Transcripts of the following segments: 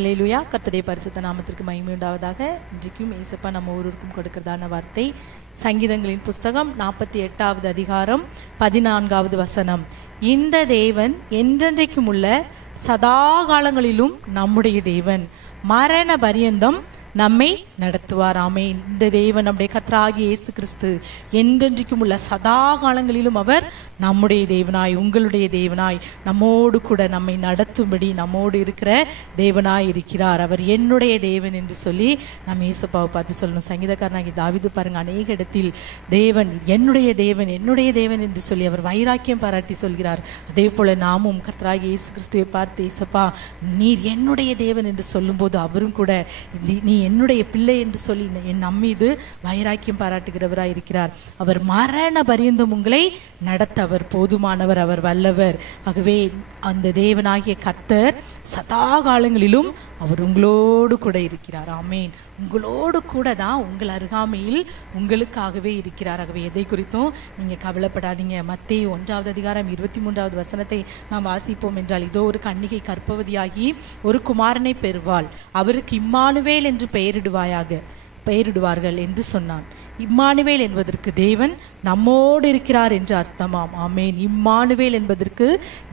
ஹல்லேலூயா. கர்த்தருடைய பரிசுத்த நாமத்திற்கு மகிமை உண்டாவதாக. இன்றைக்கும் ஏசப்பா நம்ம ஒருவருக்கும் கொடுக்கிறதான வார்த்தை சங்கீதங்களின் புஸ்தகம் 48வது அதிகாரம் 14வது வசனம். இந்த தேவன் என்றென்றைக்கும் உள்ள சதா காலங்களிலும் நம்முடைய தேவன், மரண பரியந்தம் நம்மை நடத்துவார். ஆமென். இந்த தேவன் நம்முடைய கர்த்தராகிய இயேசு கிறிஸ்து என்றென்றைக்கும் உள்ள சதா காலங்களிலும் அவர் நம்முடைய தேவனாய், உங்களுடைய தேவனாய், நம்மோடு கூட நம்மை நடத்தும்படி நம்மோடு இருக்கிற தேவனாய் இருக்கிறார். அவர் என்னுடைய தேவன் என்று சொல்லி நம்ம இயேசுப்பாவை பார்த்து சொல்லணும். சங்கீதக்காரனாகி தாவீது பாருங்க, அநேக இடத்தில் தேவன் என்னுடைய தேவன் என்னுடைய தேவன் என்று சொல்லி அவர் வைராக்கியம் பாராட்டி சொல்கிறார். அதே போல நாமும் கர்த்தராகிய இயேசு கிறிஸ்துவை பார்த்து, இயேசுப்பா நீர் என்னுடைய தேவன் என்று சொல்லும்போது அவரும் கூட நீ என்னுடைய பிள்ளை என்று சொல்லி என் நம்மீது வைராக்கியம் பாராட்டுகிறவராய் இருக்கிறார். அவர் மரண பரியந்தம் உங்களை நடத்த அவர் போதுமானவர், அவர் வல்லவர். ஆகவே அந்த தேவனாகிய கர்த்தர் சதா காலங்களிலும் அவர் உங்களோடு கூட இருக்கிறார். ஆமேன். உங்களோடு கூட தான், உங்கள் அருகாமையில் உங்களுக்காகவே இருக்கிறார். ஆகவே எதை குறித்தும் நீங்க கவலைப்படாதீங்க. மத்தேயு 1வது அதிகாரம் 23வது வசனத்தை நாம் வாசிப்போம் என்றால், இதோ ஒரு கன்னிகை கர்ப்பவதியாகி ஒரு குமாரனை பெறுவாள், அவருக்கு இம்மானுவேல் என்று பெயரிடுவார்கள் என்று சொன்னான். இம்மானுவேல் என்பதற்கு தேவன் நம்மோடு இருக்கிறார் என்று அர்த்தமாம். ஆமேன். இம்மானுவேல் என்பதற்கு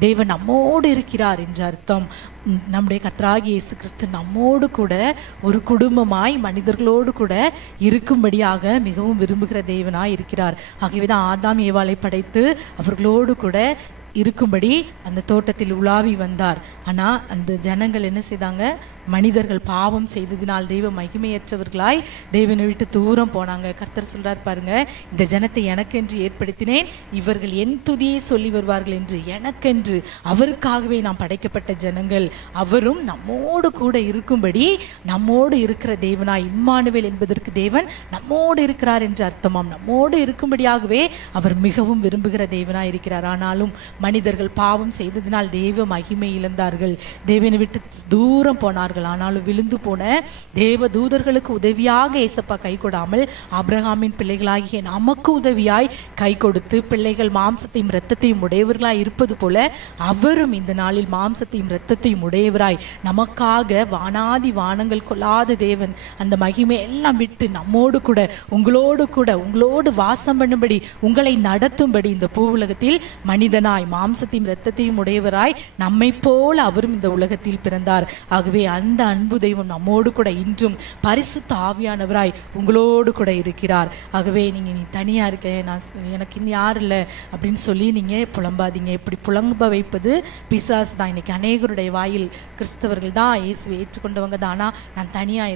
தேவன் நம்மோடு இருக்கிறார் என்று அர்த்தம். நம்முடைய கர்த்தராகிய இயேசு கிறிஸ்து நம்மோடு கூட ஒரு குடும்பமாய் மனிதர்களோடு கூட இருக்கும்படியாக மிகவும் விரும்புகிற தேவனாய் இருக்கிறார். ஆகவேதான் ஆதாம் ஏவாளை படைத்து அவர்களோடு கூட இருக்கும்படி அந்த தோட்டத்தில் உலாவி வந்தார். ஆனா அந்த ஜனங்கள் என்ன செய்தாங்க? மனிதர்கள் பாவம் செய்ததினால் தெய்வ மகிமையற்றவர்களாய் தேவனை விட்டு தூரம் போனாங்க. கர்த்தர் சொல்றார் பாருங்க, இந்த ஜனத்தை எனக்கென்று ஏற்படுத்தினேன், இவர்கள் என் துதியை சொல்லி வருவார்கள் என்று. எனக்கென்று, அவருக்காகவே நாம் படைக்கப்பட்ட ஜனங்கள். அவரும் நம்மோடு கூட இருக்கும்படி நம்மோடு இருக்கிற தேவனாய், இம்மானுவேல் என்பதற்கு தேவன் நம்மோடு இருக்கிறார் என்று அர்த்தமாம். நம்மோடு இருக்கும்படியாகவே அவர் மிகவும் விரும்புகிற தேவனாய் இருக்கிறார். ஆனாலும் மனிதர்கள் பாவம் செய்ததினால் தேவ மகிமை இழந்தார்கள், தேவனை விட்டு தூரம் போனார்கள். ஆனாலும் விழுந்து போன தேவ தூதர்களுக்கு உதவியாக ஏசப்பா கை கொடாமல் ஆபிரகாமின் பிள்ளைகளாகிய நமக்கு உதவியாய் கை கொடுத்து, பிள்ளைகள் மாம்சத்தையும் இரத்தத்தையும் உடையவர்களாய் இருப்பது போல அவரும் இந்த நாளில் மாம்சத்தையும் இரத்தத்தையும் உடையவராய் நமக்காக வானாதி வானங்கள் கொள்ளாத தேவன் அந்த மகிமை எல்லாம் விட்டு நம்மோடு கூட உங்களோடு வாசம் பண்ணும்படி, உங்களை நடத்தும்படி இந்த பூ உலகத்தில் மனிதனாய் மாம்சத்தையும் இரத்தத்தையும் உடையவராய் நம்மை போல அவரும் இந்த உலகத்தில் பிறந்தார். ஆகவே அந்த அன்பு தெய்வம் நம்மோடு கூட இன்றும் பரிசுத்த ஆவியானவராய் உங்களோடு கூட இருக்கிறார். ஆகவே நீ தனியா இருக்க, எனக்கு இன்னும் யார் இல்லை அப்படின்னு சொல்லி நீங்க புலம்பாதீங்க. இப்படி புலம்ப வைப்பது பிசாசு தான். இன்னைக்கு அநேகருடைய வாயில் கிறிஸ்தவர்கள் தான் இயேசுவை ஏற்றுக்கொண்டவங்க தான், ஆனா நான் தனியா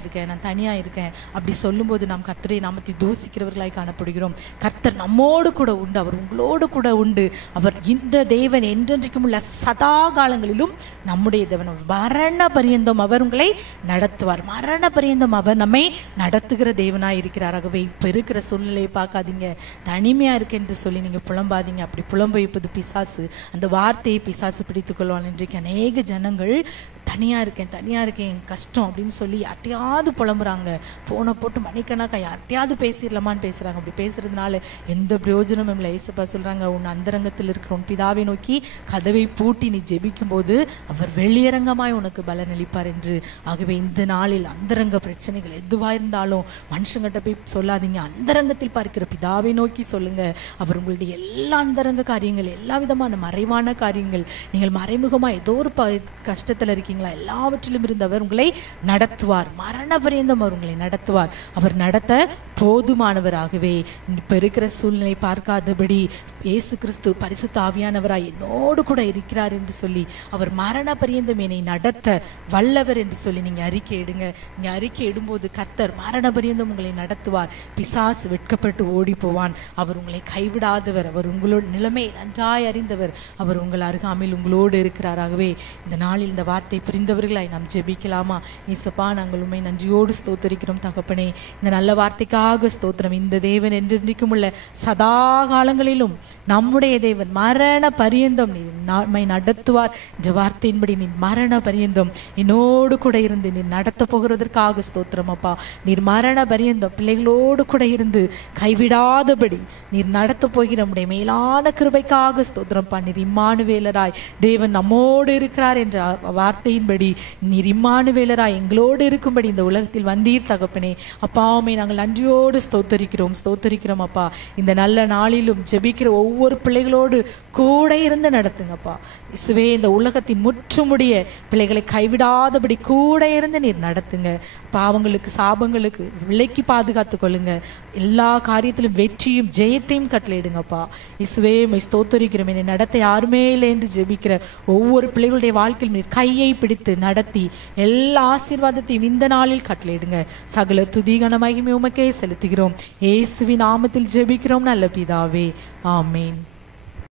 இருக்கேன் அப்படி சொல்லும்போது நாம் கர்த்தருடைய நாமத்தை தூசிக்கிறவர்களாய் காணப்படுகிறோம். கர்த்தர் நம்மோடு கூட உண்டு, அவர் உங்களோடு கூட உண்டு. அவர் இந்த தேவன் என்றென்றைக்கும் உள்ள சதா காலங்களிலும் நம்முடைய தேவன். மரண பரியந்தம் அவர் உங்களை நடத்துவார். மரண பரியந்தம் அவர் நம்மை நடத்துகிற தேவனாய் இருக்கிறார். ஆகவே இப்ப இருக்கிற சூழ்நிலையை பார்க்காதீங்க, தனிமையா இருக்கு என்று சொல்லி நீங்க புலம்பாதீங்க. அப்படி புலம்ப வைப்பது பிசாசு. அந்த வார்த்தையை பிசாசு பிடித்துக் கொள்வான். இன்றைக்கு அநேக ஜனங்கள் தனியா இருக்கேன் கஷ்டம் அப்படின்னு சொல்லி யார்ட்டையாவது புலம்புறாங்க. போனை போட்டு மணிக்கணக்கா யார்ட்டையாவது பேசிடலாமான்னு பேசுறாங்க. அப்படி பேசுறதுனால எந்த பிரயோஜனமும் இல்லை. ஏசப்பா சொல்றாங்க, உன் அந்தரங்கத்தில் இருக்கிற உன் பிதாவை நோக்கி கதவை பூட்டி நீ ஜெபிக்கும் போது அவர் வெளியரங்கமாய் உனக்கு பலனளிப்பார் என்று. ஆகவே இந்த நாளில் அந்தரங்க பிரச்சனைகள் எதுவா இருந்தாலும் மனுஷங்கிட்ட போய் சொல்லாதீங்க. அந்தரங்கத்தில் பார்க்கிற பிதாவை நோக்கி சொல்லுங்க. அவர் உங்களுடைய எல்லா அந்தரங்க காரியங்கள், எல்லா விதமான மறைவான காரியங்கள், நீங்கள் மறைமுகமா ஏதோ ஒரு கஷ்டத்துல இருக்கீங்களா, எல்லாவற்றிலும் இருந்து அவர் உங்களை நடத்துவார். மரண பரியந்தம் அவர் உங்களை நடத்துவார். அவர் நடத்த போதுமானவராகவே. இப்ப இருக்கிற சூழ்நிலை பார்க்காதபடி இயேசு கிறிஸ்து பரிசுத்த ஆவியானவராய் என்னோடு கூட இருக்கிறார் என்று சொல்லி, அவர் மரண பரியந்தம் என்னை நடத்த வல்லவர் என்று சொல்லி நீங்க அறிக்கை இடுங்க. நீங்க அறிக்கை இடும்போது கர்த்தர் மரண பரியந்தம் உங்களை நடத்துவார். பிசாசு வெட்கப்பட்டு ஓடி போவான். அவர் உங்களை கைவிடாதவர், அவர் உங்களோட நிலைமை நன்றாய் அறிந்தவர், அவர் உங்கள் அருகாமையில் உங்களோடு இருக்கிறாராகவே. இந்த நாளில் இந்த வார்த்தை புரிந்தவர்களாய் நாம் ஜெபிக்கலாமா? இயேசப்பா, நாங்கள் உம்மை நன்றியோடு ஸ்தோத்தரிக்கிறோம் தகப்பனே. இந்த நல்ல வார்த்தைக்காக ஸ்தோத்திரம். இந்த தேவன் என்றென்றைக்கும் உள்ள சதா காலங்களிலும் நம்முடைய தேவன் மரண பரியந்தம் நம்மை நடத்துவார் என்ற வார்த்தையின்படி நீ மரண பரியந்தம் என்னோடு பிள்ளைகளோடு கூட இருந்து நீர் நடத்த போகிறதற்காக ஸ்தோத்திரம் அப்பா. நீர் மரண பரியந்தம் பிள்ளைகளோடு கூட இருந்து கைவிடாதபடி நீர் நடத்த போகிற நம்முடைய மேலான கிருபைக்காக ஸ்தோத்திரம்ப்பா. நீர் இம்மானுவேலராய் தேவன் நம்மோடு இருக்கிறார் என்ற வார்த்தையின்படி நீர் இம்மானுவேலராய் எங்களோடு இருக்கும்படி இந்த உலகத்தில் வந்தீர் தகப்பனே. அப்பாவுமே நாங்கள் நன்றியோடு ஸ்தோத்தரிக்கிறோம் அப்பா. இந்த நல்ல நாளிலும் ஜெபிக்கிற ஒவ்வொரு பிள்ளைகளோடு கூட இருந்து நடத்துங்கப்பா. இசுவே இந்த உலகத்தின் முற்றுமுடிய பிள்ளைகளை கைவிடாதபடி கூட இருந்து நீர் நடத்துங்க. பாவங்களுக்கு சாபங்களுக்கு விலைக்கு பாதுகாத்து கொள்ளுங்க. எல்லா காரியத்திலும் வெற்றியும் ஜெயத்தையும் கட்டளையிடுங்கப்பா. இசுவே ஸ்தோத்தரிக்கிறோம். என்னை நடத்த யாருமே இல்லை என்று ஜெபிக்கிற ஒவ்வொரு பிள்ளைகளுடைய வாழ்க்கையில் நீர் கையை பிடித்து நடத்தி எல்லா ஆசீர்வாதத்தையும் இந்த நாளில் கட்டளையிடுங்க. சகல துதி கன மகிமை உமக்கே செலுத்துகிறோம். இயேசுவின் நாமத்தில் ஜெபிக்கிறோம் நல்ல பிதாவே, ஆமேன்.